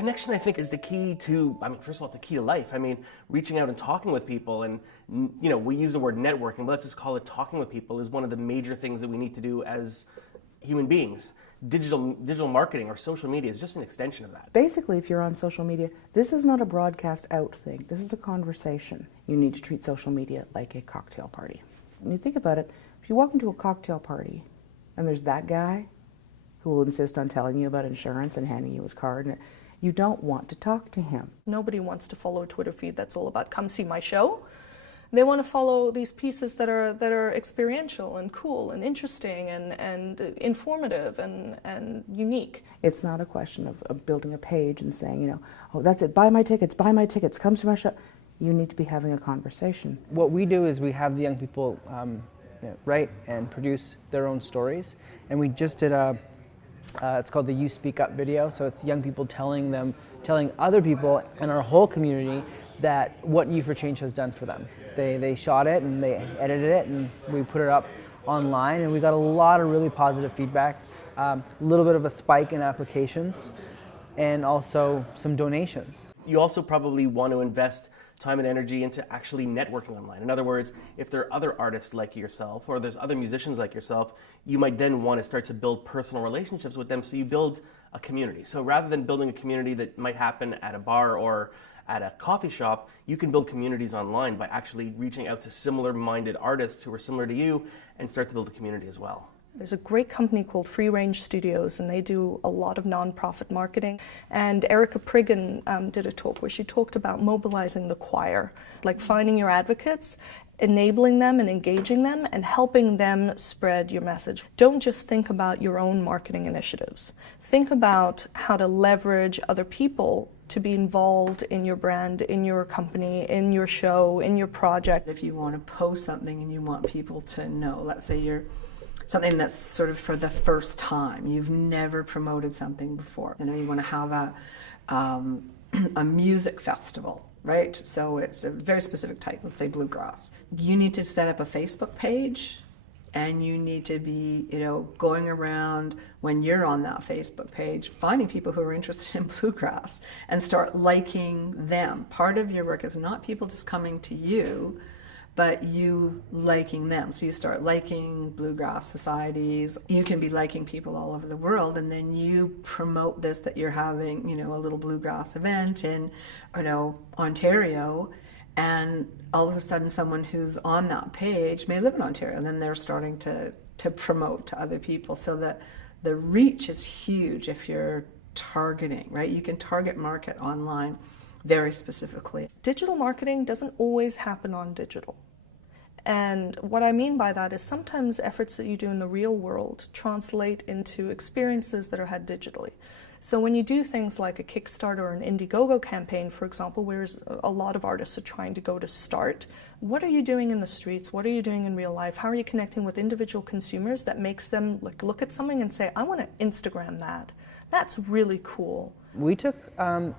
Connection, I think, is the key to, first of all, it's the key to life. Reaching out and talking with people, and, we use the word networking, but let's just call it talking with people is one of the major things that we need to do as human beings. Digital marketing or social media is just an extension of that. Basically, if you're on social media, this is not a broadcast out thing. This is a conversation. You need to treat social media like a cocktail party. When you think about it, if you walk into a cocktail party and there's that guy who will insist on telling you about insurance and handing you his card, and you don't want to talk to him. Nobody wants to follow a Twitter feed that's all about come see my show. They want to follow these pieces that are experiential and cool and interesting and informative and unique. It's not a question of building a page and saying, oh, that's it, buy my tickets, come to my show. You need to be having a conversation. What we do is we have the young people write and produce their own stories, and we just did it's called the You Speak Up video. So it's young people telling other people in our whole community that what UforChange has done for them. They shot it and they edited it and we put it up online, and we got a lot of really positive feedback, a little bit of a spike in applications, and also some donations. You also probably want to invest time and energy into actually networking online. In other words, if there are other artists like yourself or there's other musicians like yourself, you might then want to start to build personal relationships with them, so you build a community. So rather than building a community that might happen at a bar or at a coffee shop, you can build communities online by actually reaching out to similar-minded artists who are similar to you and start to build a community as well. There's a great company called Free Range Studios, and they do a lot of nonprofit marketing. And Erica Priggen did a talk where she talked about mobilizing the choir, like finding your advocates, enabling them and engaging them, and helping them spread your message. Don't just think about your own marketing initiatives. Think about how to leverage other people to be involved in your brand, in your company, in your show, in your project. If you want to post something and you want people to know, let's say you're something that's sort of for the first time, you've never promoted something before. You want to have a music festival, right? So it's a very specific type, let's say bluegrass. You need to set up a Facebook page, and you need to be, going around when you're on that Facebook page, finding people who are interested in bluegrass and start liking them. Part of your work is not people just coming to you, but you liking them. So you start liking bluegrass societies. You can be liking people all over the world, and then you promote this, that you're having, a little bluegrass event in, Ontario, and all of a sudden someone who's on that page may live in Ontario, and then they're starting to promote to other people. So that the reach is huge if you're targeting, right? You can target market online very specifically. Digital marketing doesn't always happen on digital. And what I mean by that is sometimes efforts that you do in the real world translate into experiences that are had digitally. So when you do things like a Kickstarter or an Indiegogo campaign, for example, where a lot of artists are trying to go to start, what are you doing in the streets? What are you doing in real life? How are you connecting with individual consumers that makes them look at something and say, I want to Instagram that. That's really cool. We took a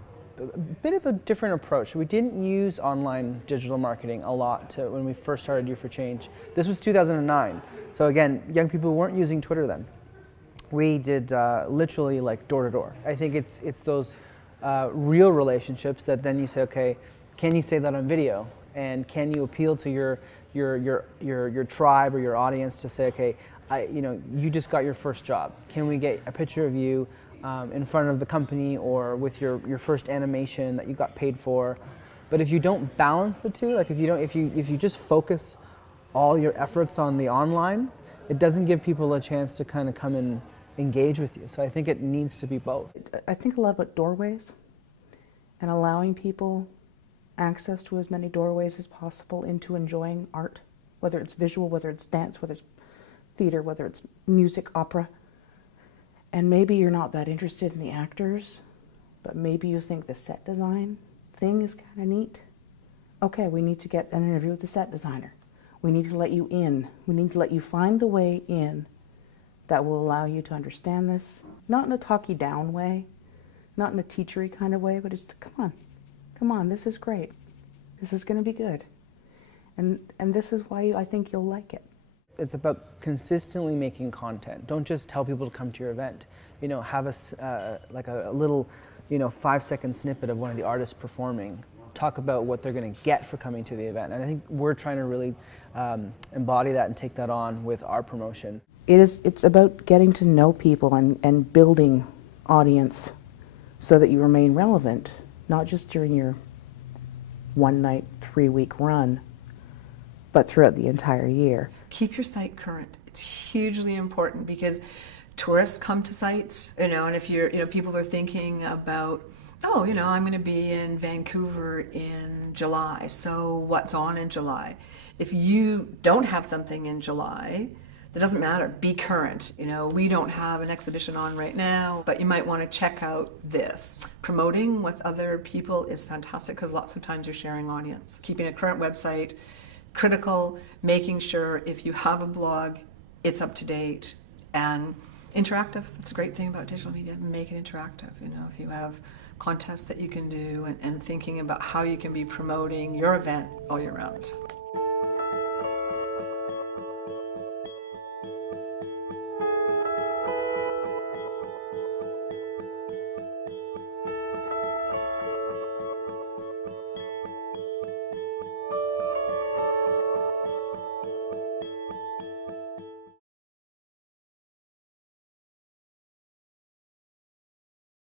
bit of a different approach. We didn't use online digital marketing a lot when we first started UforChange. This was 2009. So again, young people weren't using Twitter then. We did literally like door to door. I think it's those real relationships that then you say, okay, can you say that on video? And can you appeal to your tribe or your audience to say, okay, you just got your first job. Can we get a picture of you in front of the company or with your first animation that you got paid for? But if you don't balance the two, like if you just focus all your efforts on the online, it doesn't give people a chance to kind of come and engage with you. So I think it needs to be both. I think a lot about doorways and allowing people access to as many doorways as possible into enjoying art, whether it's visual, whether it's dance, whether it's theater, whether it's music, opera. And maybe you're not that interested in the actors, but maybe you think the set design thing is kind of neat. Okay, we need to get an interview with the set designer. We need to let you in. We need to let you find the way in that will allow you to understand this, not in a talky down way, not in a teachery kind of way, but just come on, this is great. This is going to be good. And this is why I think you'll like it. It's about consistently making content. Don't just tell people to come to your event. Have like a little 5-second snippet of one of the artists performing. Talk about what they're going to get for coming to the event. And I think we're trying to really embody that and take that on with our promotion. It's about getting to know people and building audience so that you remain relevant, not just during your one-night, 3-week run, but throughout the entire year. Keep your site current. It's hugely important because tourists come to sites, and if people are thinking about, I'm going to be in Vancouver in July, so what's on in July? If you don't have something in July, that doesn't matter. Be current. We don't have an exhibition on right now, but you might want to check out this. Promoting with other people is fantastic because lots of times you're sharing audience. Keeping a current website, critical, making sure if you have a blog, it's up to date and interactive. That's a great thing about digital media. Make it interactive. If you have contests that you can do and thinking about how you can be promoting your event all year round.